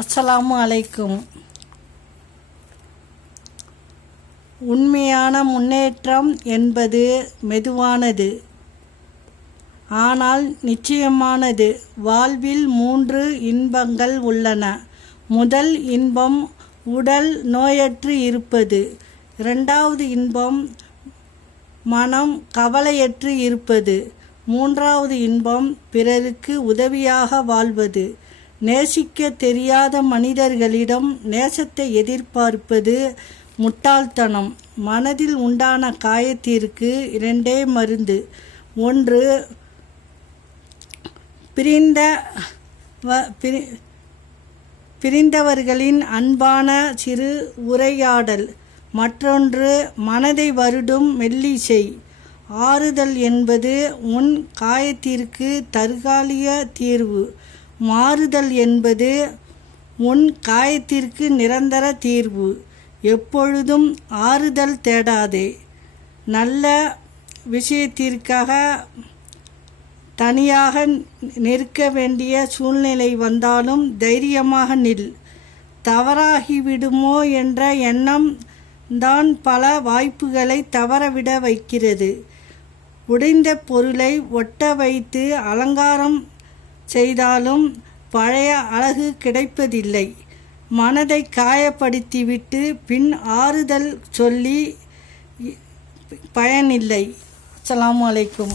அஸ்ஸலாமு அலைக்கும். உண்மையான முன்னேற்றம் என்பது மெதுவானது, ஆனால் நிச்சயமானது. வாழ்வில் 3 இன்பங்கள் உள்ளன. முதல் இன்பம் உடல் நோயற்று இருப்பது. 2வது இன்பம் மனம் கவலையற்று இருப்பது. 3வது இன்பம் பிறருக்கு உதவியாக வாழ்வது. நேசிக்க தெரியாத மனிதர்களிடம் நேசத்தை எதிர்பார்ப்பது முட்டாள்தனம். மனதில் உண்டான காயத்திற்கு 2 மருந்து. 1 பிரிந்தவர்களின் அன்பான சிறு உரையாடல், மற்றொன்று மனதை வருடும் மெல்லிசை. ஆறுதல் என்பது உன் காயத்திற்கு தற்காலிக தீர்வு. மாறுதல் என்பது உன் காயத்திற்கு நிரந்தர தீர்வு. எப்பொழுதும் ஆறுதல் தேடாதே. நல்ல விஷயத்திற்காக தனியாக நிற்க வேண்டிய சூழ்நிலை வந்தாலும் தைரியமாக நில். தவறாகிவிடுமோ என்ற எண்ணம் தான் பல வாய்ப்புகளை தவறவிட வைக்கிறது. உடைந்த பொருளை ஒட்ட வைத்து அலங்காரம் செய்தாலும் பழைய அழகு கிடைப்பதில்லை. மனதை காயப்படுத்திவிட்டு பின் ஆறுதல் சொல்லி பயனில்லை. அஸ்ஸலாமு அலைக்கும்.